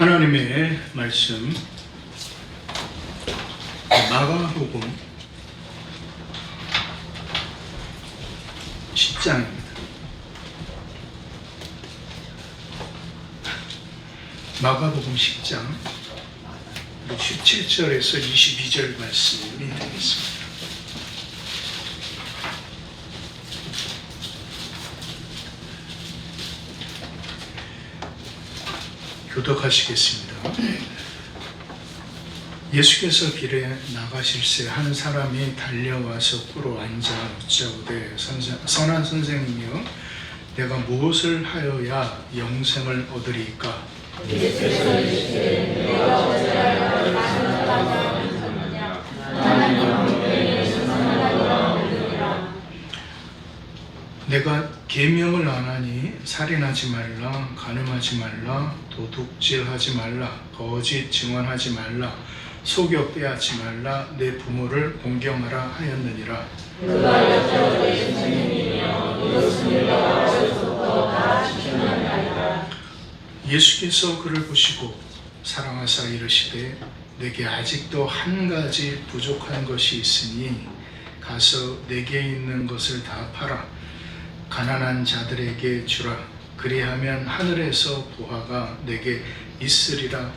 하나님의 말씀 마가복음 10장입니다. 마가복음 10장 17절에서 22절 말씀이 되겠습니다. 교독하시겠습니다. 예수께서 길에 나가실새 한 사람이 달려와서 꿇어 앉아 묻자오되 선한 선생님이여 내가 무엇을 하여야 영생을 얻으리까? 예수께서 이르시되 내가 어찌하여 나는 바라는 것이냐 나는 영생에 선하리라 얻으리라. 내가 계명을 안 하니 살인하지 말라, 간음하지 말라, 도둑질하지 말라, 거짓 증언하지 말라, 속여 빼앗지 말라, 내 부모를 공경하라 하였느니라. 그가 여자오되 선생님이여 이것은 내가 어려서부터 다 지켰나이다. 예수께서 그를 보시고 사랑하사 이르시되 내게 아직도 한 가지 부족한 것이 있으니 가서 내게 있는 것을 다 팔아 가난한 자들에게 주라. 그리하면 하늘에서 보화가 내게 있으리라.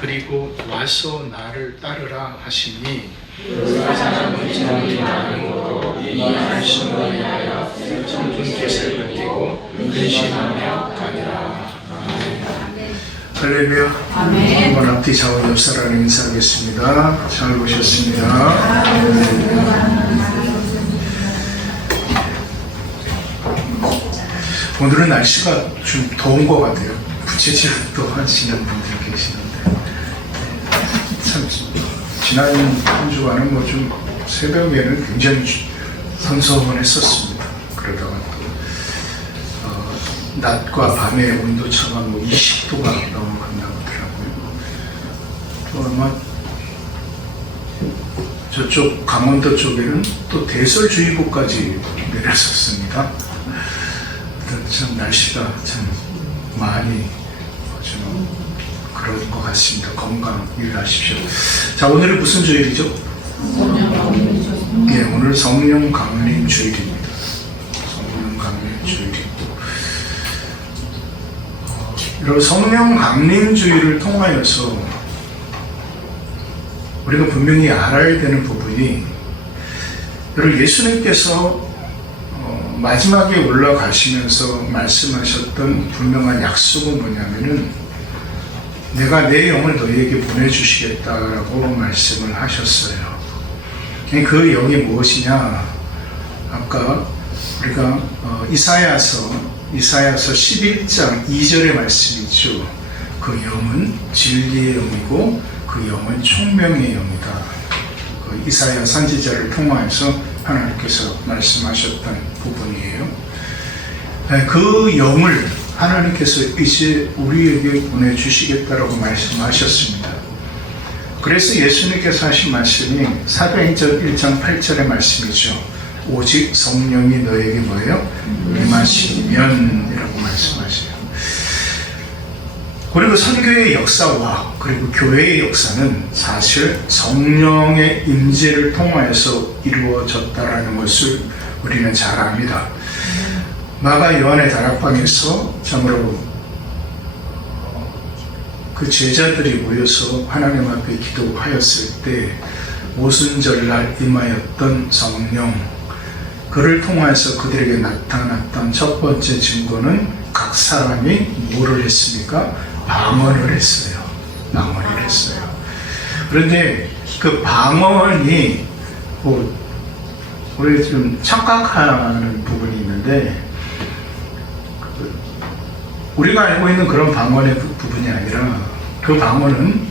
그리고 와서 나를 따르라 하시니 그 사람은 정이 많고 이 말씀을 위하여 천분깃을 벗기고 근심하며 가니라. 할렐루야. 한번 앞뒤 좌우 옆 사람을 인사하겠습니다. 잘 오셨습니다. 오늘은 날씨가 좀 더운 것 같아요. 부채질을 또 하시는 분들 계시는데 참 지난 한 주간은 뭐 좀 새벽에는 굉장히 선선했었습니다. 그러다가 또 낮과 밤의 온도차가 뭐 20도가 넘어간다고 하더라고요. 또 아마 저쪽 강원도 쪽에는 또 대설주의보까지 내렸었습니다. 참 날씨가 참 많이 좀 그런 것 같습니다. 건강 유의하십시오. 자, 오늘은 무슨 주일이죠? 예, 오늘 성령 강림 주일입니다. 성령 강림 주일이고, 이런 성령 강림 주일을 통하여서 우리가 분명히 알아야 되는 부분이, 여러분 예수님께서 마지막에 올라가시면서 말씀하셨던 분명한 약속은 뭐냐면은 내가 내 영을 너희에게 보내주시겠다라고 말씀을 하셨어요. 그 영이 무엇이냐? 아까 우리가 이사야서 11장 2절의 말씀이죠. 그 영은 진리의 영이고 그 영은 총명의 영이다. 그 이사야 선지자를 통하여서 하나님께서 말씀하셨던 부분이에요. 그 영을 하나님께서 이제 우리에게 보내주시겠다라고 말씀하셨습니다. 그래서 예수님께서 하신 말씀이 사도행전 1장 8절의 말씀이죠. 오직 성령이 너에게 뭐예요? 임하시면 이라고 말씀하세요. 그리고 선교의 역사와 그리고 교회의 역사는 사실 성령의 임재를 통하여서 이루어졌다라는 것을 우리는 잘 압니다. 마가 요한의 다락방에서 참으로 그 제자들이 모여서 하나님 앞에 기도하였을 때 오순절날 임하였던 성령, 그를 통해서 그들에게 나타났던 첫 번째 증거는 각 사람이 뭐를 했습니까? 방언을 했어요. 방언을 했어요. 그런데 그 방언이 우리 좀 착각하는 부분이 있는데, 우리가 알고 있는 그런 방언의 부분이 아니라 그 방언은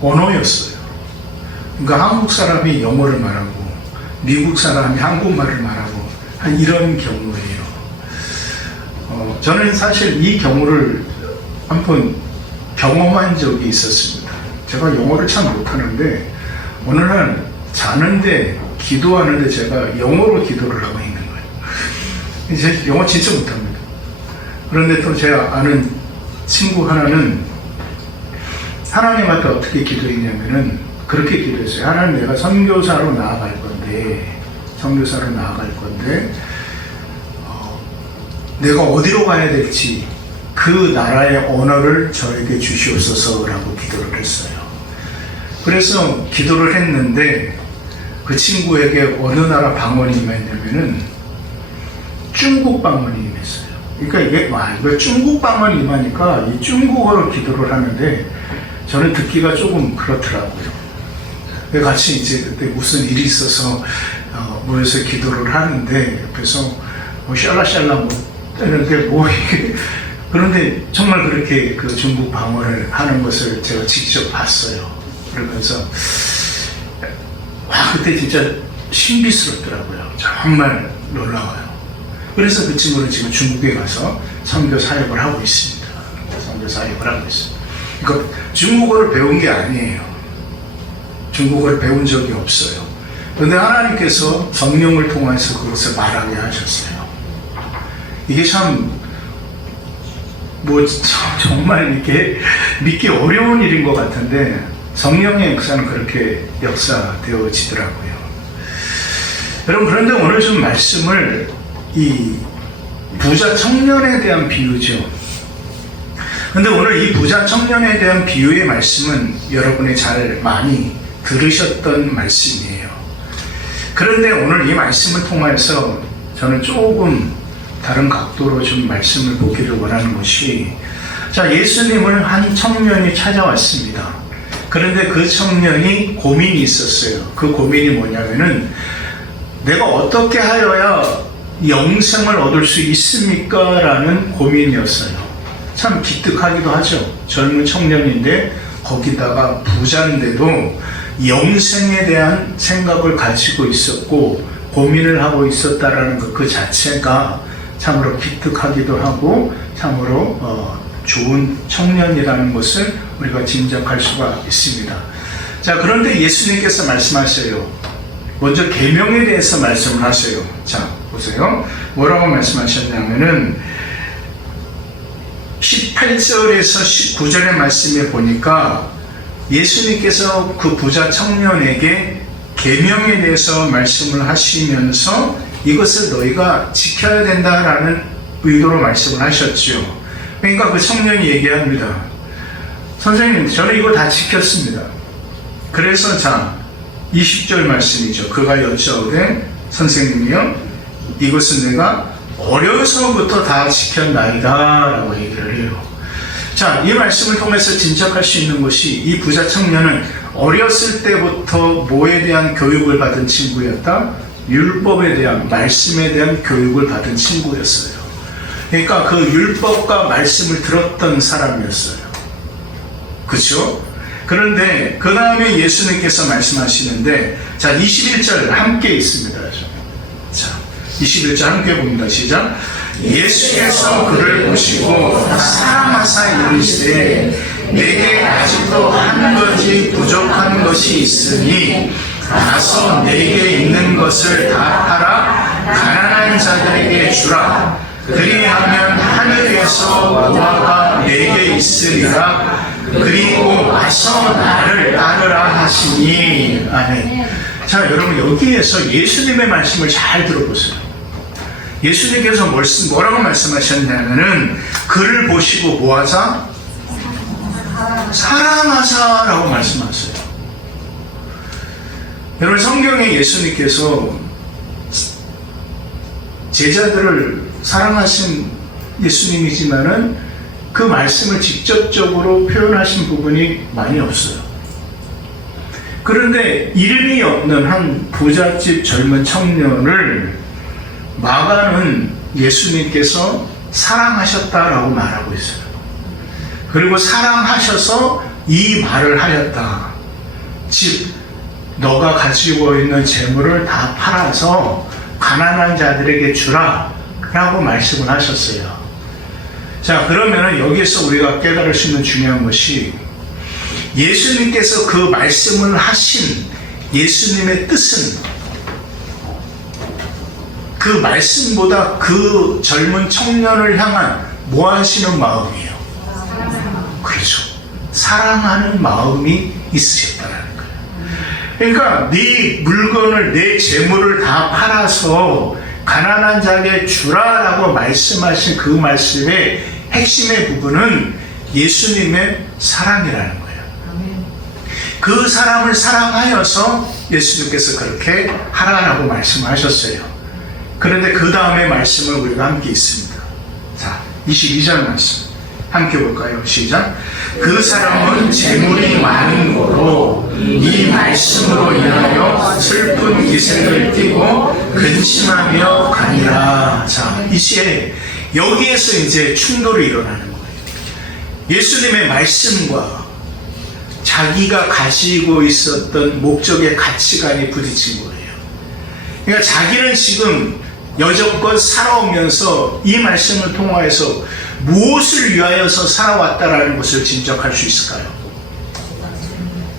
언어였어요. 그러니까 한국 사람이 영어를 말하고 미국 사람이 한국말을 말하고 한 이런 경우예요. 저는 사실 이 경우를 한번 경험한 적이 있었습니다. 제가 영어를 참 못하는데 어느 날 자는데 기도하는데 제가 영어로 기도를 하고 있는 거예요. 제가 영어 진짜 못합니다. 그런데 또 제가 아는 친구 하나는 하나님 앞에 어떻게 기도했냐면은 그렇게 기도했어요. 하나님, 내가 선교사로 나아갈 건데 내가 어디로 가야 될지 그 나라의 언어를 저에게 주시옵소서라고 기도를 했어요. 그래서 기도를 했는데 그 친구에게 어느 나라 방언이 임했냐면은 중국 방언이 임했어요. 그러니까 이거 중국 방언이 임하니까 이 중국어로 기도를 하는데 저는 듣기가 조금 그렇더라고요. 같이 이제 그때 무슨 일이 있어서 모여서 기도를 하는데 옆에서 샬라샬라 뜨는데 이게 그런데 정말 그렇게 그 중국 방언을 하는 것을 제가 직접 봤어요. 그러면서 그때 진짜 신비스럽더라고요. 정말 놀라워요. 그래서 그 친구는 지금 중국에 가서 선교 사역을 하고 있습니다. 그러니까 중국어를 배운 게 아니에요. 중국어를 배운 적이 없어요. 그런데 하나님께서 성령을 통해서 그것을 말하게 하셨어요. 이게 정말 이렇게 믿기 어려운 일인 것 같은데 성령의 역사는 그렇게 역사되어지더라고요. 여러분, 그런데 오늘 좀 말씀을 이 부자 청년에 대한 비유죠. 근데 오늘 이 부자 청년에 대한 비유의 말씀은 여러분이 잘 많이 들으셨던 말씀이에요. 그런데 오늘 이 말씀을 통해서 저는 조금 다른 각도로 좀 말씀을 보기를 원하는 것이, 예수님을 한 청년이 찾아왔습니다. 그런데 그 청년이 고민이 있었어요. 그 고민이 뭐냐면은 내가 어떻게 하여야 영생을 얻을 수 있습니까? 라는 고민이었어요. 참 기특하기도 하죠. 젊은 청년인데 거기다가 부자인데도 영생에 대한 생각을 가지고 있었고 고민을 하고 있었다라는 그 자체가 참으로 기특하기도 하고 참으로 좋은 청년이라는 것을 우리가 짐작할 수가 있습니다. 그런데 예수님께서 말씀하셔요. 먼저 계명에 대해서 말씀을 하세요. 보세요. 뭐라고 말씀하셨냐면은 18절에서 19절의 말씀에 보니까 예수님께서 그 부자 청년에게 계명에 대해서 말씀을 하시면서 이것을 너희가 지켜야 된다라는 의도로 말씀을 하셨죠. 그러니까 그 청년이 얘기합니다. 선생님, 저는 이거 다 지켰습니다. 그래서 20절 말씀이죠. 그가 여짜오되 선생님이요, 이것은 내가 어려서부터 다 지켰나이다 라고 얘기를 해요. 이 말씀을 통해서 짐작할 수 있는 것이 이 부자 청년은 어렸을 때부터 뭐에 대한 교육을 받은 친구였다? 율법에 대한, 말씀에 대한 교육을 받은 친구였어요. 그러니까 그 율법과 말씀을 들었던 사람이었어요. 그렇죠? 그런데 그 다음에 예수님께서 말씀하시는데 21절 함께 있습니다. 21절 함께 봅니다. 시작. 예수께서 그를 보시고 사랑하사 이르시되 내게 아직도 한 가지 부족한 것이 있으니 가서 내게 있는 것을 다 팔아 가난한 자들에게 주라. 그리하면 하늘에서 무화과 내게 있으리라. 그리고 와서 나를 따르라 하시니. 아멘. 여러분, 여기에서 예수님의 말씀을 잘 들어보세요. 예수님께서 뭐라고 말씀하셨냐면은 그를 보시고 뭐하자? 사랑하사라고 말씀하세요. 여러분, 성경에 예수님께서 제자들을 사랑하신 예수님이지만은 그 말씀을 직접적으로 표현하신 부분이 많이 없어요. 그런데 이름이 없는 한 부잣집 젊은 청년을 마가는 예수님께서 사랑하셨다라고 말하고 있어요. 그리고 사랑하셔서 이 말을 하였다. 즉, 너가 가지고 있는 재물을 다 팔아서 가난한 자들에게 주라 라고 말씀을 하셨어요. 그러면 여기에서 우리가 깨달을 수 있는 중요한 것이, 예수님께서 그 말씀을 하신 예수님의 뜻은 그 말씀보다 그 젊은 청년을 향한 뭐 하시는 마음이에요? 그렇죠. 사랑하는 마음이 있으셨다는 거예요. 그러니까 네 물건을, 내 재물을 다 팔아서 가난한 자에게 주라라고 말씀하신 그 말씀의 핵심의 부분은 예수님의 사랑이라는 거예요. 그 사람을 사랑하여서 예수님께서 그렇게 하라라고 말씀하셨어요. 그런데 그 다음에 말씀을 우리가 함께 있습니다. 자, 22절 말씀 함께 볼까요? 시작. 그 사람은 재물이 많은 거로 이 말씀으로 인하여 슬픈 기색을 띠고 근심하며 가니라. 자, 이제 여기에서 이제 충돌이 일어나는 거예요. 예수님의 말씀과 자기가 가지고 있었던 목적의 가치관이 부딪힌 거예요. 그러니까 자기는 지금 여적껏 살아오면서 이 말씀을 통하여서 무엇을 위하여서 살아왔다라는 것을 짐작할 수 있을까요?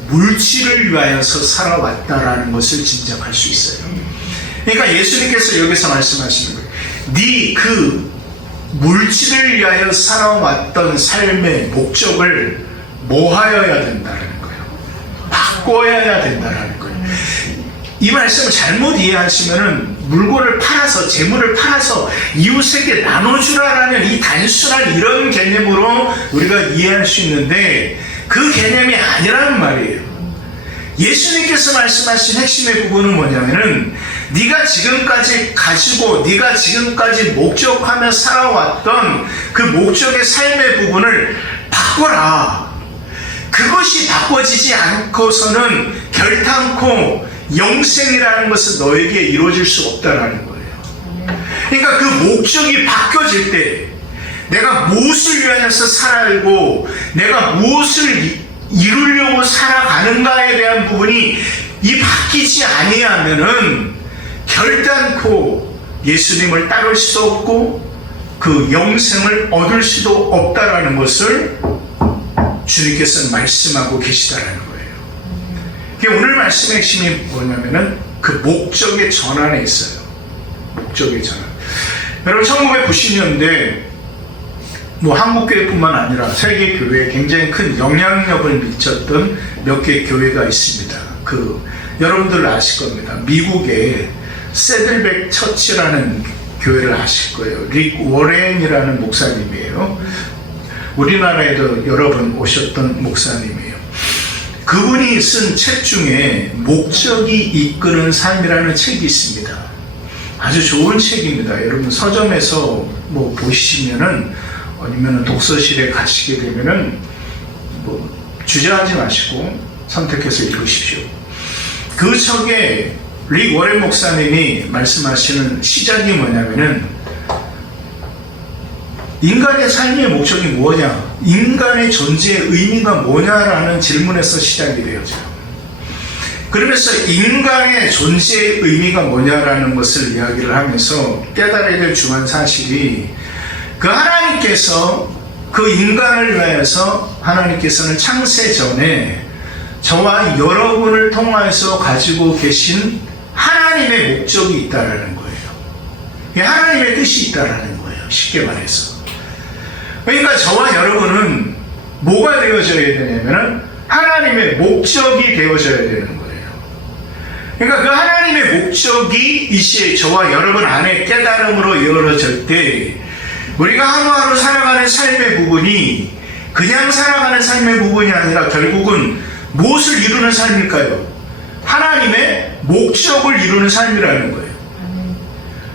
물질을 위하여서 살아왔다라는 것을 짐작할 수 있어요. 그러니까 예수님께서 여기서 말씀하시는 거예요. 네 그 물질을 위하여 살아왔던 삶의 목적을 뭐 하여야 된다는 거예요? 바꿔야 된다는 거예요. 이 말씀을 잘못 이해하시면은 물건을 팔아서, 재물을 팔아서 이웃에게 나눠주라라는 이 단순한 이런 개념으로 우리가 이해할 수 있는데 그 개념이 아니라는 말이에요. 예수님께서 말씀하신 핵심의 부분은 뭐냐면은 네가 지금까지 가지고 네가 지금까지 목적하며 살아왔던 그 목적의 삶의 부분을 바꿔라. 그것이 바꿔지지 않고서는 결탄코 영생이라는 것은 너에게 이루어질 수 없다라는 거예요. 그러니까 그 목적이 바뀌어질 때 내가 무엇을 위하여서 살아가고 내가 무엇을 이루려고 살아가는가에 대한 부분이 이 바뀌지 아니하면은 결단코 예수님을 따를 수 없고 그 영생을 얻을 수도 없다라는 것을 주님께서는 말씀하고 계시다라는 거예요. 오늘 말씀의 핵심이 뭐냐면은 그 목적의 전환에 있어요. 목적의 전환. 여러분 1990년대 뭐 한국교회뿐만 아니라 세계 교회에 굉장히 큰 영향력을 미쳤던 몇 개의 교회가 있습니다. 여러분들 아실 겁니다. 미국의 세들백 처치라는 교회를 아실 거예요. 릭 워렌이라는 목사님이에요. 우리나라에도 여러 번 오셨던 목사님이에요. 그분이 쓴 책 중에 목적이 이끄는 삶이라는 책이 있습니다. 아주 좋은 책입니다. 여러분 서점에서 뭐 보시면은 아니면 독서실에 가시게 되면은 뭐 주저하지 마시고 선택해서 읽으십시오. 그 책에 릭 워렌 목사님이 말씀하시는 시작이 뭐냐면은 인간의 삶의 목적이 뭐냐, 인간의 존재의 의미가 뭐냐라는 질문에서 시작이 되어져요. 그러면서 인간의 존재의 의미가 뭐냐라는 것을 이야기를 하면서 깨달아야 될 중요한 사실이 그 하나님께서 그 인간을 위해서 하나님께서는 창세 전에 저와 여러분을 통하여서 가지고 계신 하나님의 목적이 있다라는 거예요. 하나님의 뜻이 있다라는 거예요. 쉽게 말해서. 그러니까 저와 여러분은 뭐가 되어져야 되냐면 하나님의 목적이 되어져야 되는 거예요. 그러니까 그 하나님의 목적이 이 시에 저와 여러분 안에 깨달음으로 이루어질 때 우리가 하루하루 살아가는 삶의 부분이 그냥 살아가는 삶의 부분이 아니라 결국은 무엇을 이루는 삶일까요? 하나님의 목적을 이루는 삶이라는 거예요.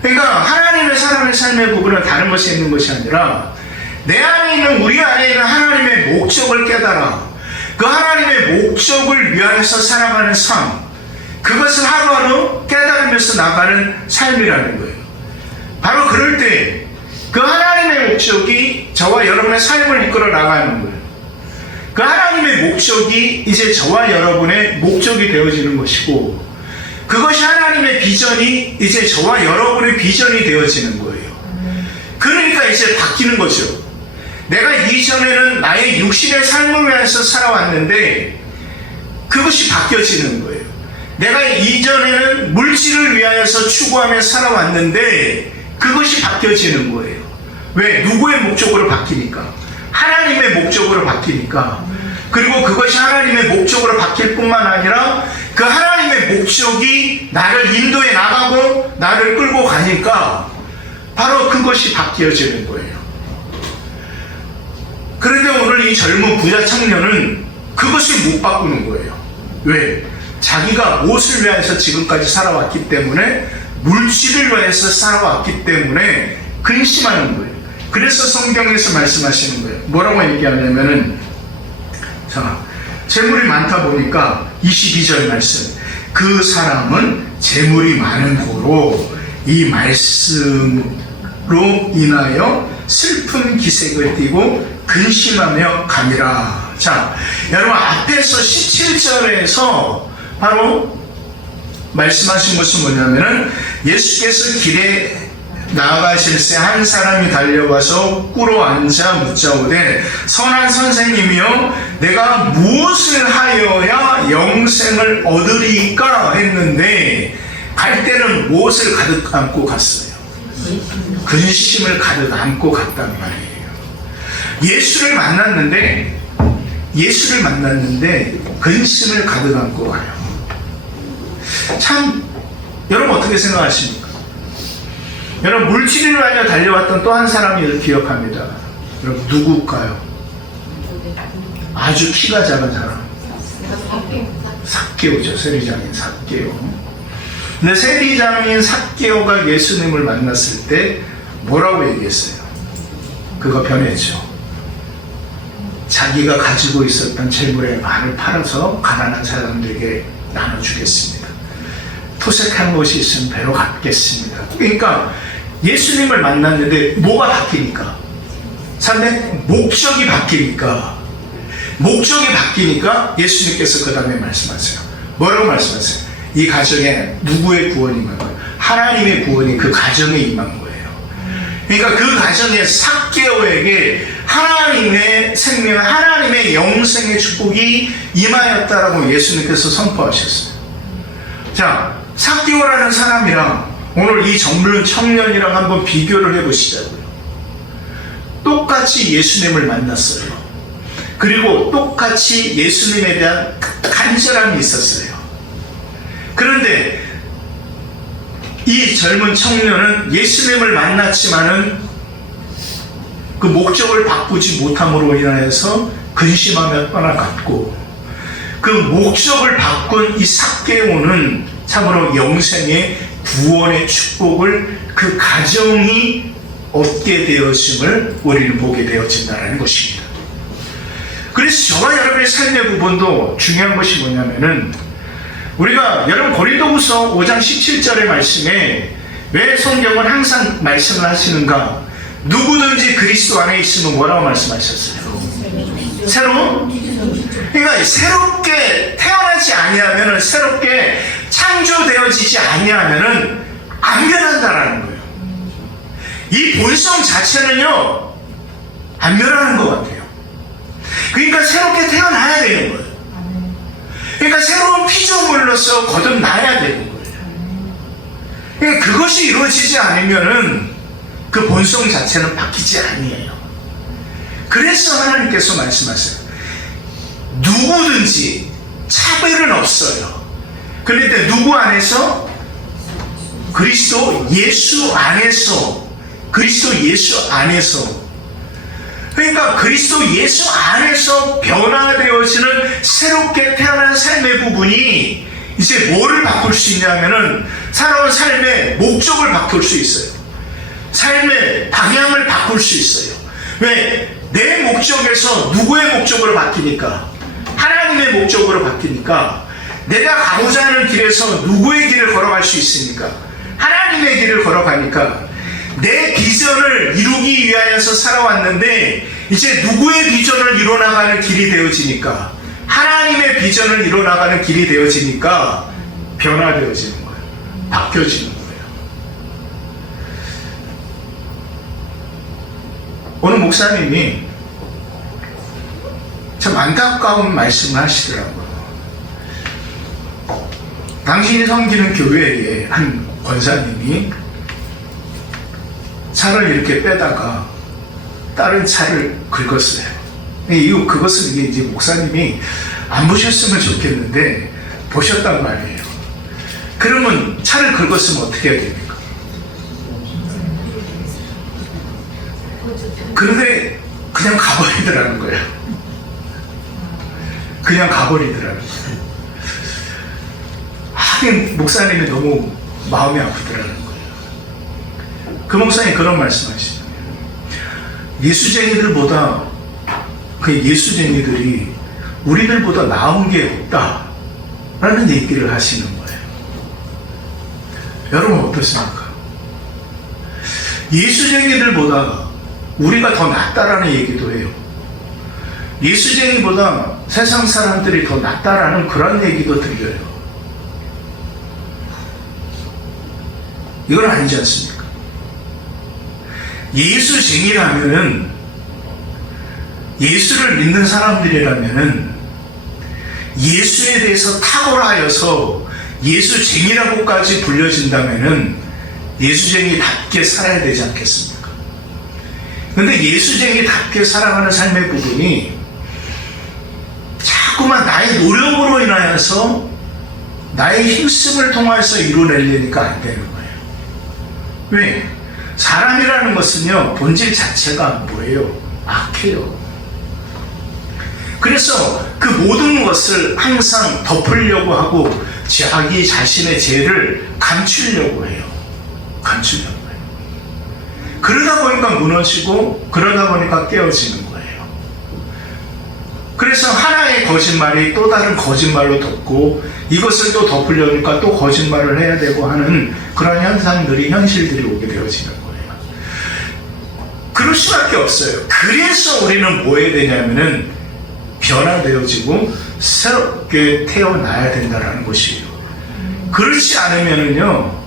그러니까 하나님의 사람의 삶의 부분은 다른 것이 있는 것이 아니라 내 안에 있는 우리 안에 있는 하나님의 목적을 깨달아 그 하나님의 목적을 위하여서 살아가는 삶, 그것을 하루하루 깨달으면서 나가는 삶이라는 거예요. 바로 그럴 때 그 하나님의 목적이 저와 여러분의 삶을 이끌어 나가는 거예요. 그 하나님의 목적이 이제 저와 여러분의 목적이 되어지는 것이고 그것이 하나님의 비전이 이제 저와 여러분의 비전이 되어지는 거예요. 그러니까 이제 바뀌는 거죠. 내가 이전에는 나의 육신의 삶을 위해서 살아왔는데 그것이 바뀌어지는 거예요. 내가 이전에는 물질을 위하여서 추구하며 살아왔는데 그것이 바뀌어지는 거예요. 왜? 누구의 목적으로 바뀌니까? 하나님의 목적으로 바뀌니까 그리고 그것이 하나님의 목적으로 바뀔 뿐만 아니라 그 하나님의 목적이 나를 인도해 나가고 나를 끌고 가니까 바로 그것이 바뀌어지는 거예요. 그런데 오늘 이 젊은 부자 청년은 그것을 못 바꾸는 거예요. 왜? 자기가 무엇을 위해서 지금까지 살아왔기 때문에, 물질을 위해서 살아왔기 때문에 근심하는 거예요. 그래서 성경에서 말씀하시는 거예요. 뭐라고 얘기하냐면은, 자, 재물이 많다 보니까 22절 말씀, 그 사람은 재물이 많은 고로 이 말씀으로 인하여 슬픈 기색을 띠고 근심하며 가니라. 자, 여러분, 앞에서 17절에서 바로 말씀하신 것은 뭐냐면은, 예수께서 길에 나아가실새 한 사람이 달려와서 꿇어 앉아 묻자오되, 선한 선생님이여, 내가 무엇을 하여야 영생을 얻으리까 했는데, 갈 때는 무엇을 가득 안고 갔어요? 근심을 가득 안고 갔단 말이에요. 예수를 만났는데 근심을 가득 안고 가요. 참, 여러분 어떻게 생각하십니까? 여러분, 물질을 위하여 달려왔던 또 한 사람이 기억합니다. 여러분, 누굴까요? 아주 키가 작은 사람. 삭개오죠. 세리장인 삭개오. 근데 세리장인 삭개오가 예수님을 만났을 때 뭐라고 얘기했어요? 그거 변했죠. 자기가 가지고 있었던 재물의 반을 팔아서 가난한 사람들에게 나눠주겠습니다. 토색한 것이 있으면 배로 갚겠습니다. 그러니까 예수님을 만났는데 뭐가 바뀌니까? 삶의 목적이 바뀌니까 예수님께서 그 다음에 말씀하세요. 뭐라고 말씀하세요? 이 가정에 누구의 구원이 임한 거예요? 하나님의 구원이 그 가정에 임한 거예요. 그러니까 그 가정의 삭개오에게 하나님의 생명, 하나님의 영생의 축복이 임하였다라고 예수님께서 선포하셨어요. 자, 삭개오라는 사람이랑 오늘 이 젊은 청년이랑 한번 비교를 해보시자고요. 똑같이 예수님을 만났어요. 그리고 똑같이 예수님에 대한 간절함이 있었어요. 그런데 이 젊은 청년은 예수님을 만났지만은 그 목적을 바꾸지 못함으로 인하여서 근심하며 떠나갔고, 그 목적을 바꾼 이 삭개오는 참으로 영생의 구원의 축복을 그 가정이 얻게 되었음을 우리는 보게 되어진다는 것입니다. 그래서 저와 여러분의 삶의 부분도 중요한 것이 뭐냐면은, 우리가 여러분 고린도후서 5장 17절의 말씀에 왜 성경은 항상 말씀을 하시는가? 누구든지 그리스도 안에 있으면 뭐라고 말씀하셨어요? 그러니까 새롭게 태어나지 아니하면은, 새롭게 창조되어지지 아니하면은 안 변한다라는 거예요. 이 본성 자체는요, 안 변하는 것 같아요. 그러니까 새롭게 태어나야 되는 거예요. 그러니까 새로운 피조물로서 거듭나야 되는 거예요. 그러니까 그것이 이루어지지 않으면은 그 본성 자체는 바뀌지 아니에요. 그래서 하나님께서 말씀하세요. 누구든지 차별은 없어요. 그런데 누구 안에서? 그리스도 예수 안에서. 그러니까 그리스도 예수 안에서 변화되어지는 새롭게 태어난 삶의 부분이 이제 뭐를 바꿀 수 있냐면은, 살아온 삶의 목적을 바꿀 수 있어요. 삶의 방향을 바꿀 수 있어요. 왜? 내 목적에서 누구의 목적으로 바뀌니까? 하나님의 목적으로 바뀌니까. 내가 가고자 하는 길에서 누구의 길을 걸어갈 수 있으니까? 하나님의 길을 걸어가니까. 내 비전을 이루기 위하여서 살아왔는데 이제 누구의 비전을 이뤄나가는 길이 되어지니까, 하나님의 비전을 이뤄나가는 길이 되어지니까 변화되어지는 거예요. 바뀌어지는 거예요. 오늘 목사님이 참 안타까운 말씀을 하시더라고요. 당신이 섬기는 교회에 한 권사님이 차를 이렇게 빼다가 다른 차를 긁었어요. 그것을 이제 목사님이 안 보셨으면 좋겠는데 보셨단 말이에요. 그러면 차를 긁었으면 어떻게 해야 됩니까? 그런데 그냥 가버리더라는 거예요. 그냥 가버리더라는 거예요. 하긴 목사님이 너무 마음이 아프더라는 거예요. 그 목사님이 그런 말씀하시죠. 예수쟁이들보다 그 예수쟁이들이 우리들보다 나은 게 없다라는 얘기를 하시는 거예요. 여러분 어떻습니까? 예수쟁이들보다 우리가 더 낫다라는 얘기도 해요. 예수쟁이보다 세상 사람들이 더 낫다라는 그런 얘기도 들려요. 이건 아니지 않습니까? 예수쟁이라면은, 예수를 믿는 사람들이라면은 예수에 대해서 탁월하여서 예수쟁이라고까지 불려진다면은 예수쟁이답게 살아야 되지 않겠습니까? 근데 예수쟁이답게 살아가는 삶의 부분이 자꾸만 나의 노력으로 인하여서 나의 힘씀을 통해서 이루어내려니까 안 되는 거예요. 왜? 사람이라는 것은요, 본질 자체가 뭐예요? 악해요. 그래서 그 모든 것을 항상 덮으려고 하고 자기 자신의 죄를 감추려고 해요. 감추려고 해요. 그러다 보니까 무너지고 그러다 보니까 깨어지는 거예요. 그래서 하나의 거짓말이 또 다른 거짓말로 덮고 이것을 또 덮으려니까 또 거짓말을 해야 되고 하는 그런 현상들이, 현실들이 오게 되어지는 거예요. 그럴 수밖에 없어요. 그래서 우리는 뭐 해야 되냐면은 변화되어지고 새롭게 태어나야 된다는 것이에요. 그렇지 않으면은요,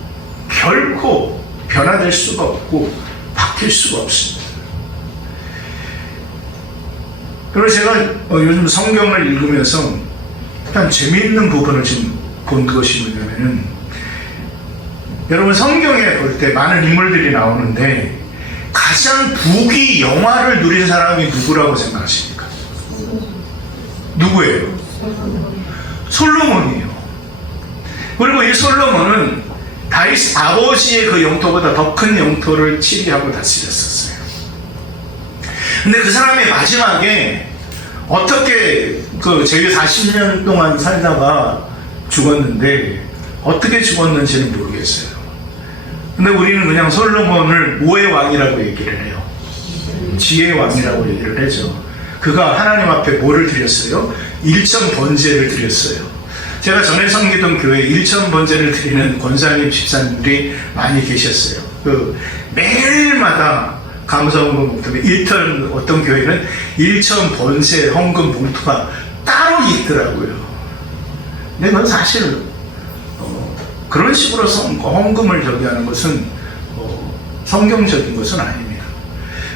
결코 변화될 수가 없고 바뀔 수가 없습니다. 그래서 제가 요즘 성경을 읽으면서 참 재미있는 부분을 지금 본 것이 뭐냐면은, 여러분 성경에 볼 때 많은 인물들이 나오는데 가장 부귀 영화를 누린 사람이 누구라고 생각하십니까? 누구예요? 솔로몬이에요. 그리고 이 솔로몬은 다윗 아버지의 그 영토보다 더 큰 영토를 치리하고 다스렸었어요. 근데 그 사람이 마지막에 어떻게 그 제위 40년 동안 살다가 죽었는데 어떻게 죽었는지는 모르겠어요. 근데 우리는 그냥 솔로몬을 뭐의 왕이라고 얘기를 해요? 지혜의 왕이라고 얘기를 하죠. 그가 하나님 앞에 뭐를 드렸어요? 일천 번제를 드렸어요. 제가 전에 섬기던 교회에 일천 번제를 드리는 권사님, 집사님들이 많이 계셨어요. 그 매일마다 감사원금 봉투에 어떤 교회는 일천 번제 헌금 봉투가 따로 있더라고요. 근데 그건 사실 그런 식으로 헌금을 하는 것은 성경적인 것은 아닙니다.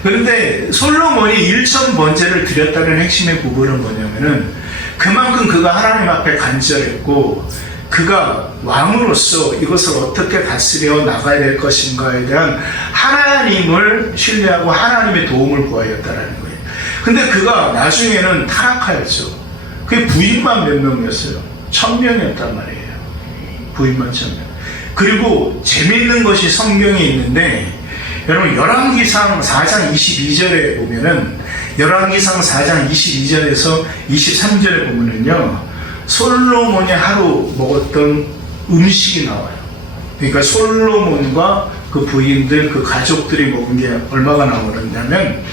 그런데 솔로몬이 일천 번제를 드렸다는 핵심의 부분은 뭐냐면은 그만큼 그가 하나님 앞에 간절했고 그가 왕으로서 이것을 어떻게 다스려 나가야 될 것인가에 대한 하나님을 신뢰하고 하나님의 도움을 구하였다는 거예요. 근데 그가 나중에는 타락하였죠. 그게 부인만 몇 명이었어요. 1000명이었단 말이에요. 부인만 1000명. 그리고 재미있는 것이 성경에 있는데, 여러분 열왕기상 4장 22절에 보면은, 열왕기상 4장 22절에서 23절에 보면은요, 솔로몬이 하루 먹었던 음식이 나와요. 그러니까 솔로몬과 그 부인들, 그 가족들이 먹은 게 얼마가 나오느냐면,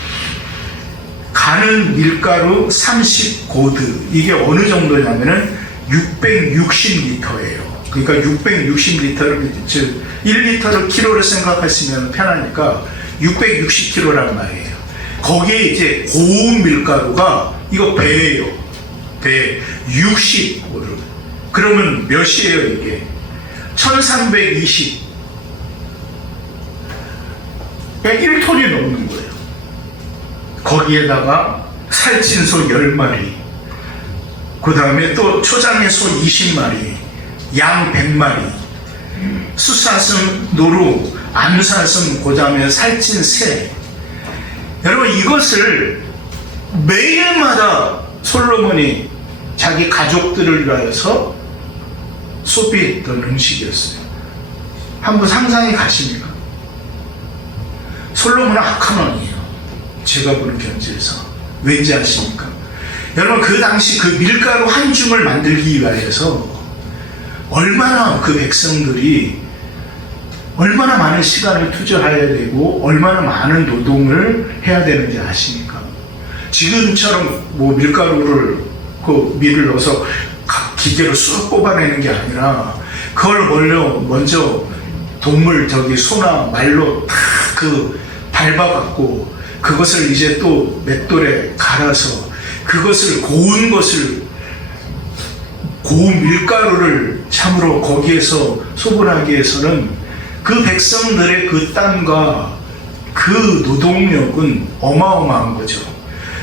가는 밀가루 30고드. 이게 어느 정도냐면은 660리터예요. 그러니까 660리터를, 즉 1리터를 키로를 생각하시면 편하니까 660kg란 말이에요. 거기에 이제 고운 밀가루가, 이거 배예요. 배 60고루. 그러면 몇이에요 이게? 1320. 그러니까 1톤이 넘는 거예요. 거기에다가 살찐 소 10마리, 그 다음에 또 초장의 소 20마리, 양 100마리, 수사슴, 노루, 암사슴, 그 다음에 살찐 새. 여러분 이것을 매일마다 솔로몬이 자기 가족들을 위하여서 소비했던 음식이었어요. 한번 상상해 가십니까? 솔로몬은 악한 왕이에요. 제가 보는 견지에서. 왠지 아십니까? 여러분, 그 당시 그 밀가루 한 줌을 만들기 위하여서 얼마나 그 백성들이 얼마나 많은 시간을 투자해야 되고 얼마나 많은 노동을 해야 되는지 아십니까? 지금처럼 뭐 밀가루를 그 밀을 넣어서 각 기계로 쑥 뽑아내는 게 아니라 그걸 먼저 동물 소나 말로 다 그 밟아갖고 그것을 이제 또 맷돌에 갈아서 그것을 고운 밀가루를 참으로 거기에서 소분하기 위해서는 그 백성들의 그 땀과 그 노동력은 어마어마한 거죠.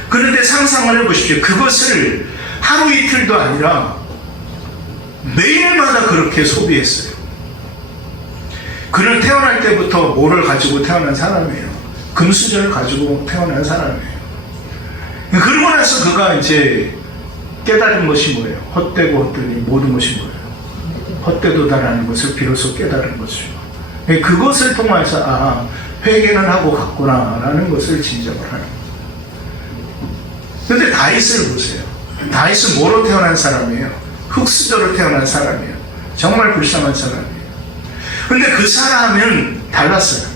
그런데 상상을 해보십시오. 그것을 하루 이틀도 아니라 매일마다 그렇게 소비했어요. 그는 태어날 때부터 뭐를 가지고 태어난 사람이에요. 금수저를 가지고 태어난 사람이에요. 그러고 나서 그가 이제 깨달은 것이 뭐예요? 헛되고 헛되니 모든 것이 뭐예요? 헛되도다라는 것을 비로소 깨달은 것이죠. 그것을 통해서 회개는 하고 갔구나라는 것을 진정을 하는 거죠. 그런데 다윗을 보세요. 다윗은 뭐로 태어난 사람이에요? 흙수저로 태어난 사람이에요. 정말 불쌍한 사람이에요. 그런데 그 사람은 달랐어요.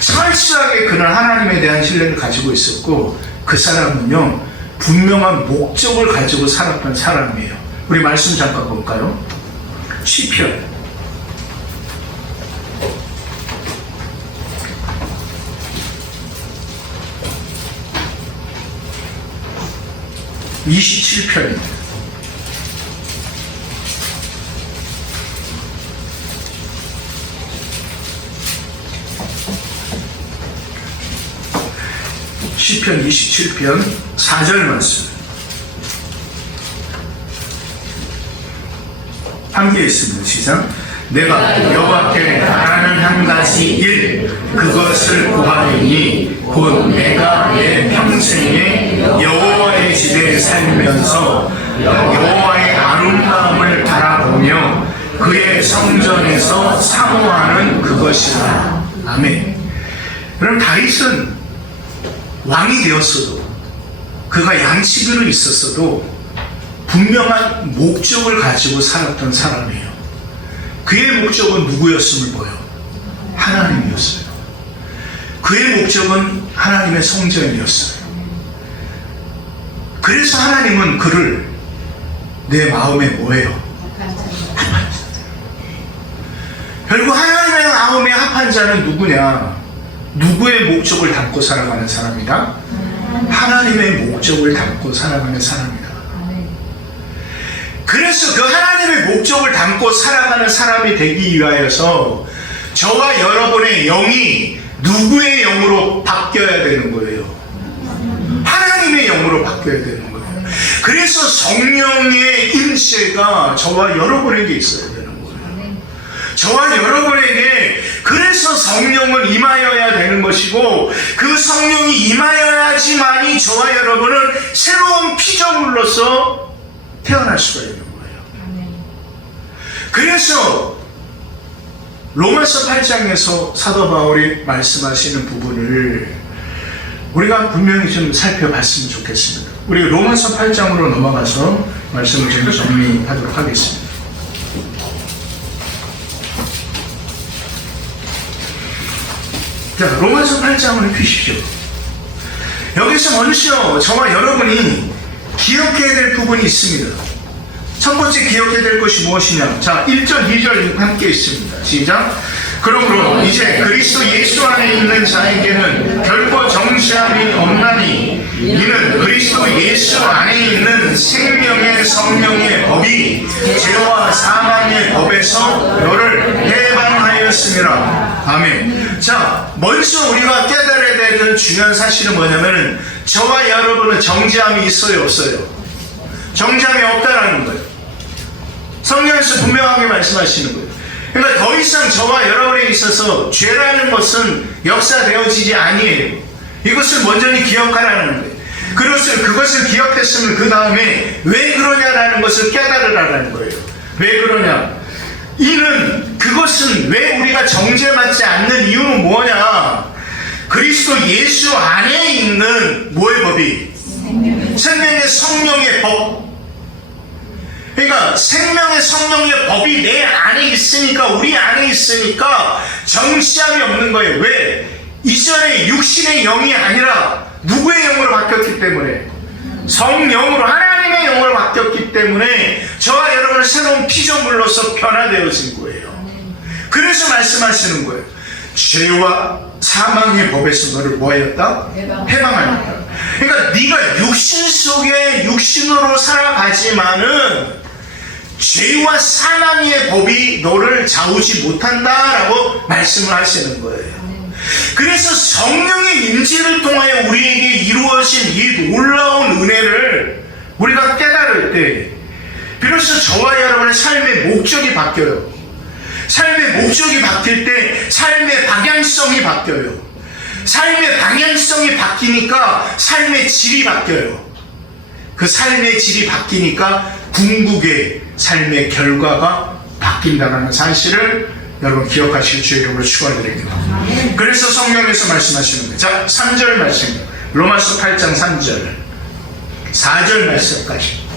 철저하게 그는 하나님에 대한 신뢰를 가지고 있었고 그 사람은요 분명한 목적을 가지고 살았던 사람이에요. 우리 말씀 잠깐 볼까요? 시편 27편입니다. 시편 27편 4절 말씀 함께 있습니다. 시작. 내가 여호와께 바라는 한 가지 일 그것을 구하리니 곧 내가 내 평생에 여호와의 집에 살면서 여호와의 아름다움을 바라보며 그의 성전에서 사모하는 그것이라. 아멘. 그럼 다윗은 왕이 되었어도 그가 양치기로 있었어도 분명한 목적을 가지고 살았던 사람이에요. 그의 목적은 누구였음을 보여? 하나님이었어요. 그의 목적은 하나님의 성전이었어요. 그래서 하나님은 그를 내 마음에 뭐예요? 결국 하나님의 마음에 합한 자는 누구냐? 누구의 목적을 담고 살아가는 사람이다? 하나님의 목적을 담고 살아가는 사람이다. 그래서 그 하나님의 목적을 담고 살아가는 사람이 되기 위하여서 저와 여러분의 영이 누구의 영으로 바뀌어야 되는 거예요? 하나님의 영으로 바뀌어야 되는 거예요. 그래서 성령의 임재가 저와 여러분에게 있어야 되는 거예요. 저와 여러분에게 그래서 성령은 임하여야 되는 것이고 그 성령이 임하여야지만이 저와 여러분은 새로운 피조물로서 태어날 수가 있는 거예요. 그래서 로마서 8장에서 사도 바울이 말씀하시는 부분을 우리가 분명히 좀 살펴봤으면 좋겠습니다. 우리 로마서 8장으로 넘어가서 말씀을 좀 정리하도록 하겠습니다. 자, 로마서 8장을 펴십시오. 여기서 먼저 저와 여러분이 기억해야 될 부분이 있습니다. 첫 번째 기억해야 될 것이 무엇이냐? 자, 1절, 2절 함께 있습니다. 시작. 그러므로 이제 그리스도 예수 안에 있는 자에게는 결코 정죄함이 없나니 이는 그리스도 예수 안에 있는 생명의 성령의 법이 죄와 사망의 법에서 너를 해방하였습니다. 아멘. 자, 먼저 우리가 깨달아야 되는 중요한 사실은 뭐냐면 저와 여러분은 정죄함이 있어요, 없어요? 정죄함이 없다라는 거예요. 성경에서 분명하게 말씀하시는 거예요. 그러니까 더 이상 저와 여러분에 있어서 죄라는 것은 역사되어지지 아니에요. 이것을 먼저 기억하라는 거예요. 그것을 기억했으면 그 다음에 왜 그러냐라는 것을 깨달으라는 거예요. 왜 그러냐? 그것은 왜 우리가 정죄받지 않는 이유는 뭐냐? 그리스도 예수 안에 있는 뭐의 법이? 생명의 성령의 법. 그러니까 생명의 성령의 법이 내 안에 있으니까, 우리 안에 있으니까 정죄함이 없는 거예요. 왜? 이전에 육신의 영이 아니라 누구의 영으로 바뀌었기 때문에? 성령으로, 하나님의 영으로 바뀌었기 때문에 저와 여러분은 새로운 피조물로서 변화되어진 거예요. 그래서 말씀하시는 거예요. 죄와 사망의 법에서 너를 뭐하였다? 해방하였다. 그러니까 네가 육신 속에 육신으로 살아가지만은 죄와 사망의 법이 너를 좌우지 못한다라고 말씀을 하시는 거예요. 그래서 성령의 임재를 통하여 우리에게 이루어진 이 놀라운 은혜를 우리가 깨달을 때 비로소 저와 여러분의 삶의 목적이 바뀌어요. 삶의 목적이 바뀔 때 삶의 방향성이 바뀌어요. 삶의 방향성이 바뀌니까 삶의 질이 바뀌어요. 그 삶의 질이 바뀌니까 궁극의 삶의 결과가 바뀐다는 사실을 여러분 기억하시길 주의 이름으로 축원드립니다. 그래서 성경에서 말씀하시는 거예요. 자, 3절 말씀, 로마서 8장 3절 4절 말씀까지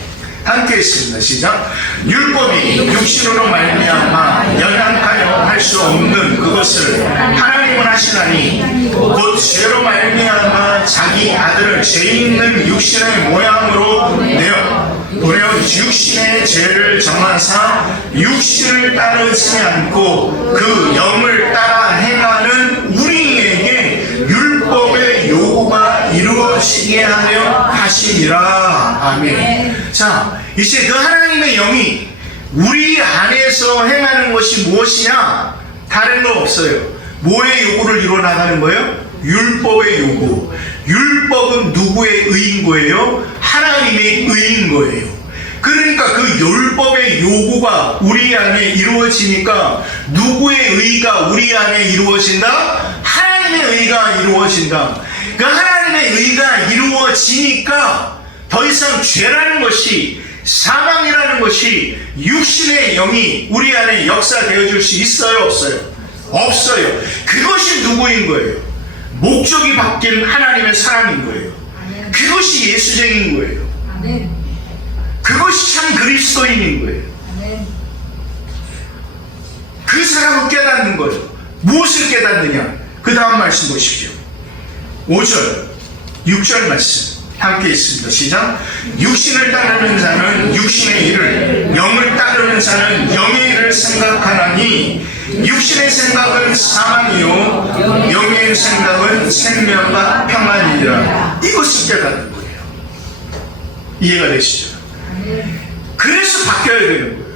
함께 있습니다. 시작. 율법이 육신으로 말미암아 연약하여 할 수 없는 그것을 하나님은 하시나니 곧 죄로 말미암아 자기 아들을 죄 있는 육신의 모양으로 내어 보려 육신의 죄를 정하사 육신을 따르지 않고 그 영을 따라 행하는 우리에게 율법의 요구가 이루어지게 하려 하시니라. 아멘. 자, 이제 그 하나님의 영이 우리 안에서 행하는 것이 무엇이냐? 다른 거 없어요. 뭐의 요구를 이루어 나가는 거예요? 율법의 요구. 율법은 누구의 의인 거예요? 하나님의 의인 거예요. 그러니까 그 율법의 요구가 우리 안에 이루어지니까 누구의 의가 우리 안에 이루어진다? 하나님의 의가 이루어진다. 그 하나님의 의가 이루어지니까 더 이상 죄라는 것이, 사망이라는 것이, 육신의 영이 우리 안에 역사되어 줄 수 있어요? 없어요? 없어요. 그것이 누구인 거예요? 목적이 바뀐 하나님의 사람인 거예요. 그것이 예수쟁인 거예요. 그것이 참 그리스도인인 거예요. 그 사람을 깨닫는 거예요. 무엇을 깨닫느냐? 그 다음 말씀 보십시오. 5절, 6절 말씀 함께 있습니다. 시작. 육신을 따르는 자는 육신의 일을, 영을 따르는 자는 영의 일을 생각하나니 육신의 생각은 사망이요 영의 생각은 생명과 평안이라. 이것을 깨닫는 거예요. 이해가 되시죠? 그래서 바뀌어야 되는 거예요.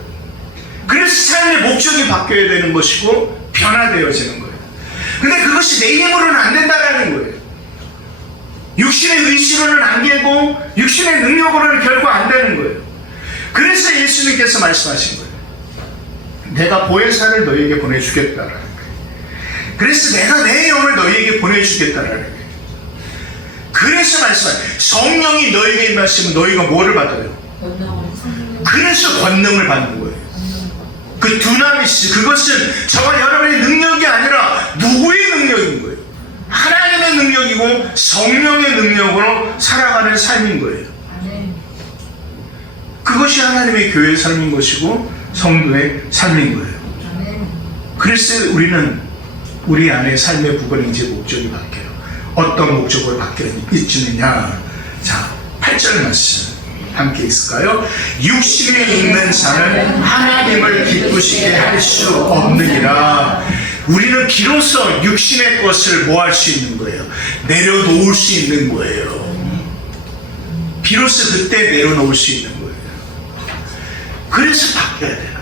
그래서 삶의 목적이 바뀌어야 되는 것이고 변화되어지는 거예요. 근데 그것이 내 힘으로는 안 된다라는 거예요. 육신의 의지로는 안 되고 육신의 능력으로는 결코 안 되는 거예요. 그래서 예수님께서 말씀하신 거예요. 내가 보혜사를 너희에게 보내주겠다라는 거예요. 그래서 내가 내 영을 너희에게 보내주겠다라는 거예요. 그래서 말씀하세요. 성령이 너희에게 임하시면 너희가 뭐를 받아요? 그래서 권능을 받는 거예요. 그 두나미스, 그것은 저와 여러분의 능력이 아니라 누구의 능력인 거예요? 하나님의 능력이고 성령의 능력으로 살아가는 삶인 거예요. 그것이 하나님의 교회의 삶인 것이고 성도의 삶인 거예요. 그래서 우리는 우리 안에 삶의 부분의 이제 목적이 바뀌어요. 어떤 목적으로 바뀌어 있느냐? 자, 8절 말씀 함께 있을까요? 육신에 있는 자는 하나님을 기쁘시게 할 수 없느니라. 우리는 비로소 육신의 것을 뭐 할 수 있는 거예요? 내려놓을 수 있는 거예요. 비로소 그때 내려놓을 수 있는 거예요. 그래서 바뀌어야 돼요.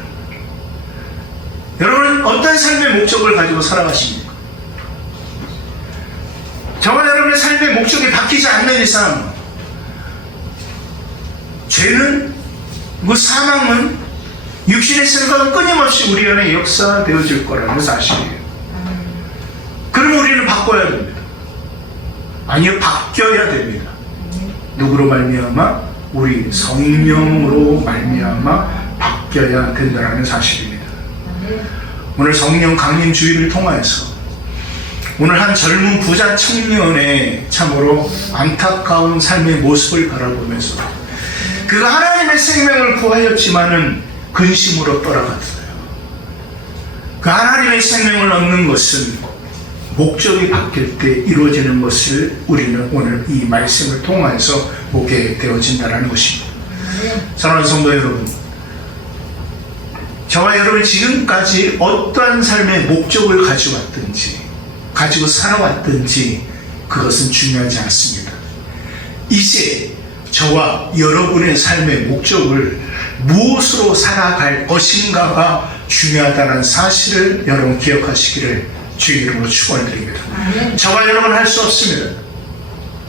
여러분은 어떤 삶의 목적을 가지고 살아가십니까? 저와 여러분의 삶의 목적이 바뀌지 않는 이상 죄는, 그 사망은, 육신의 생각은 끊임없이 우리 안에 역사되어질 거라는 사실이에요. 그러면 우리는 바꿔야 됩니다. 아니요, 바뀌어야 됩니다. 누구로 말미암아? 우리 성령으로 말미암아 바뀌어야 된다는 사실입니다. 오늘 성령 강림 주의를 통하여서 오늘 한 젊은 부자 청년의 참으로 안타까운 삶의 모습을 바라보면서 그가 하나님의 생명을 구하였지만은 근심으로 떠나갔어요. 그 하나님의 생명을 얻는 것은 목적이 바뀔 때 이루어지는 것을 우리는 오늘 이 말씀을 통해서 보게 되어진다는 것입니다. 사랑하는 성도 여러분, 저와 여러분 지금까지 어떠한 삶의 목적을 가지고 살아왔든지 그것은 중요하지 않습니다. 이제 저와 여러분의 삶의 목적을 무엇으로 살아갈 것인가가 중요하다는 사실을 여러분 기억하시기를 주의 이름으로 축원드립니다. 저와 여러분은 할 수 없습니다.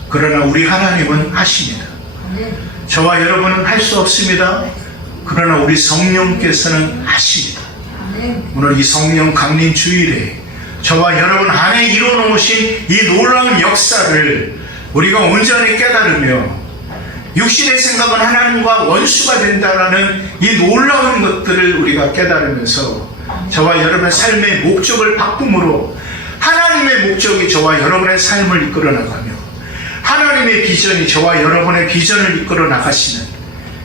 그러나 우리 하나님은 하십니다. 저와 여러분은 할 수 없습니다. 그러나 우리 성령께서는 하십니다. 오늘 이 성령 강림 주일에 저와 여러분 안에 이루어놓으신 이 놀라운 역사를 우리가 온전히 깨달으며 육신의 생각은 하나님과 원수가 된다라는 이 놀라운 것들을 우리가 깨달으면서 저와 여러분의 삶의 목적을 바꿈으로 하나님의 목적이 저와 여러분의 삶을 이끌어 나가며 하나님의 비전이 저와 여러분의 비전을 이끌어 나가시는,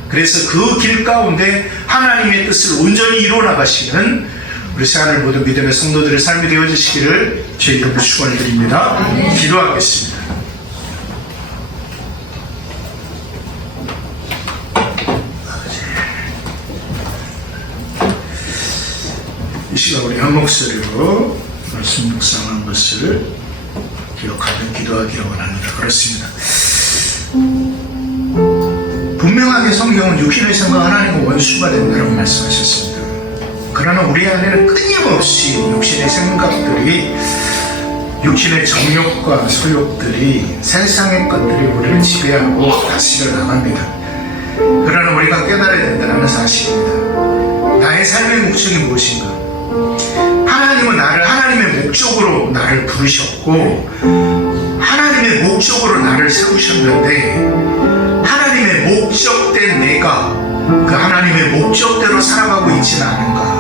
그래서 그 길 가운데 하나님의 뜻을 온전히 이루어 나가시는 우리 새하늘 모든 믿음의 성도들의 삶이 되어주시기를 제 이름으로 축원드립니다. 기도하겠습니다. 이 시간 우리 한 목소리로 말씀 묵상한 것을 기억하며 기도하기를 원합니다. 그렇습니다. 분명하게 성경은 육신의 생각 하나님과 원수가 된다고 말씀하셨습니다. 그러나 우리 안에는 끊임없이 육신의 생각들이, 육신의 정욕과 소욕들이, 세상의 것들이 우리를 지배하고 다스려 나갑니다. 그러나 우리가 깨달아야 된다는 사실입니다. 나의 삶의 목적이 무엇인가? 하나님은 나를 하나님의 목적으로 나를 부르셨고 하나님의 목적으로 나를 세우셨는데 하나님의 목적된 내가 그 하나님의 목적대로 살아가고 있지는 않은가?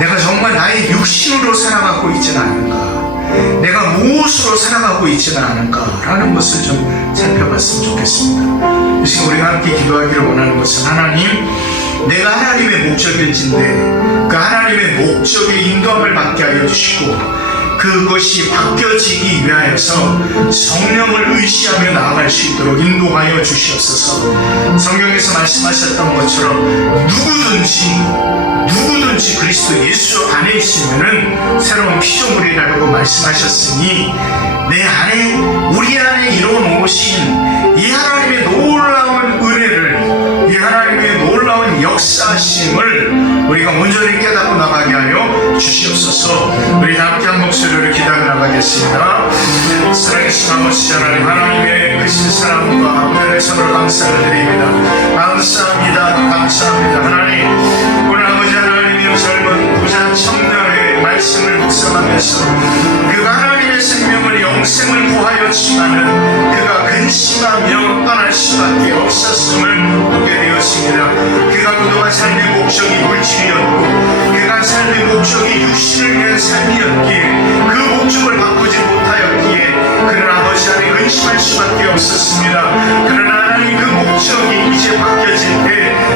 내가 정말 나의 육신으로 살아가고 있지는 않은가? 내가 무엇으로 살아가고 있지는 않은가? 라는 것을 좀 살펴봤으면 좋겠습니다. 이 시간 우리가 함께 기도하기를 원하는 것은 하나님, 내가 하나님의 목적일진데 그 하나님의 목적의 인도함을 받게 하여 주시고 그것이 바뀌어지기 위하여서 성령을 의지하며 나아갈 수 있도록 인도하여 주시옵소서. 성경에서 말씀하셨던 것처럼 누구든지 그리스도 예수 안에 있으면은 새로운 피조물이라고 말씀하셨으니 내 안에, 우리 안에 이루어놓으신 이 하나님의 놀라운 은혜를, 이 하나님의 놀라운 역사심을 우리가 온전히 깨닫고 나가게 하여 주시옵소서. 우리 함께 한 목소리를 기도하며 나가겠습니다. 사랑하신 아버지 하나님, 하나님의 크신 사랑과 은혜를 선으로 감사를 드립니다. 감사합니다. 하나님, 오늘 아버지 하나님의 젊은 부자 청년의 말씀을 묵상하면서 그가 하나님의 생명을 영생을 구하였지만은 그가 근심하며 떠날 수밖에 없었음을 보게 되었습니다. 그가 그동안 삶의 목적이 물질이었고 그가 삶의 목적이 육신을 위한 삶이었기에 그 목적을 바꾸지 못하였기에 그는 아버지 안에 근심할 수밖에 없었습니다. 그러나 하나님, 그 목적이 이제 바뀌어질 때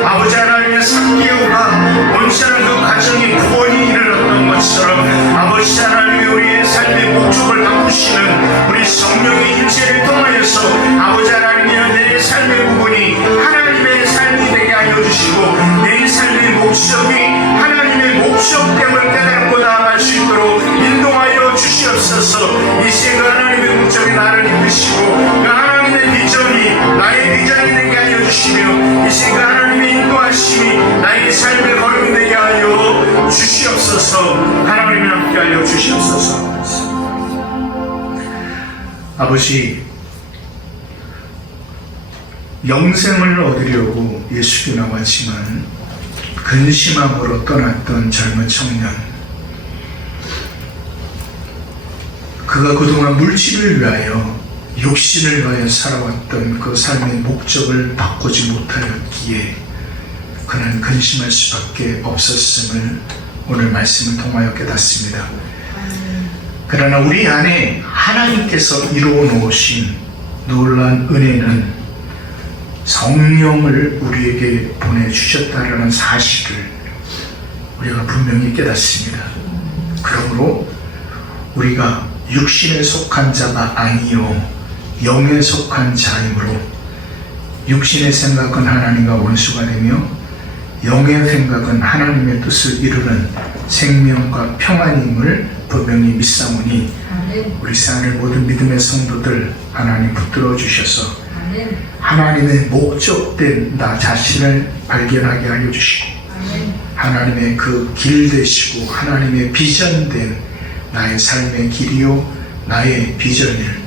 아버지 하나님의 3개월과 원치않은 그 가정의 구원이 이르렀던 것처럼 아버지 하나님이 우리의 삶의 목적을 바꾸시는 우리 성령의 인재를 통하여서 아버지 하나님이여 내 삶의 부분이 하나님의 삶이 되게 하여 주시고 내 삶의 목적이 하나님의 목적됨을 깨닫고 나아갈 수 있도록 인도하여 주시옵소서. 이제 그 하나님의 목적이 나를 이끄시고 그 하나님의 비전이 나의 비전이 되게 하여 주시며 이제 그 하나님의 인도하심이 나의 삶의 걸음이 되게 하여 주시옵소서. 하나님을 함께 하여 주시옵소서. 아버지, 영생을 얻으려고 예수께 나왔지만 근심함으로 떠났던 젊은 청년, 그가 그동안 물질을 위하여 육신을 위하여 살아왔던 그 삶의 목적을 바꾸지 못하였기에 그는 근심할 수밖에 없었음을 오늘 말씀을 통하여 깨닫습니다. 그러나 우리 안에 하나님께서 이루어 놓으신 놀라운 은혜는 성령을 우리에게 보내주셨다라는 사실을 우리가 분명히 깨닫습니다. 그러므로 우리가 육신에 속한 자가 아니요 영에 속한 자이므로 육신의 생각은 하나님과 원수가 되며 영의 생각은 하나님의 뜻을 이루는 생명과 평안임을 분명히 믿사오니 우리 사는 모든 믿음의 성도들 하나님 붙들어 주셔서 하나님의 목적된 나 자신을 발견하게 하여 주시고 하나님의 그 길 되시고 하나님의 비전된 나의 삶의 길이요 나의 비전을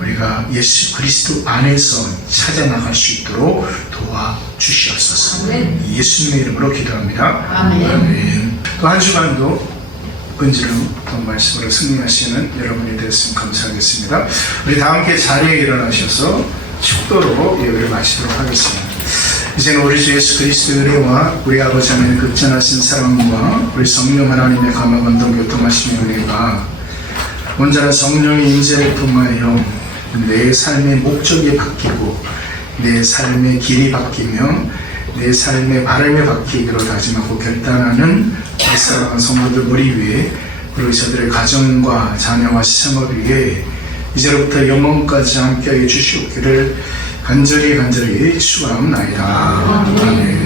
우리가 예수 그리스도 안에서 찾아나갈 수 있도록 도와주시옵소서. 예수님의 이름으로 기도합니다. 아멘. 또 한 주간도 은지름 또 말씀으로 승리하시는 여러분이 되었으면 감사하겠습니다. 우리 다 함께 자리에 일어나셔서 축도로 예배를 마치도록 하겠습니다. 이제는 우리 주 예수 그리스도의 은혜와 우리 아버지 하나님의 극전하신 사랑과 우리 성령 하나님의 감화감동 교통하심의 은혜가 온전한 성령의 임재를 통하여 내 삶의 목적이 바뀌고 내 삶의 길이 바뀌며 내 삶의 바람이 바뀌기로 다짐하고 결단하는 내 사랑하는 성도들 머리 위에 그리고 저들의 가정과 자녀와 시생업 위에 이제로부터 영원까지 함께하여 주시옵기를 간절히 축원합니다. 아멘.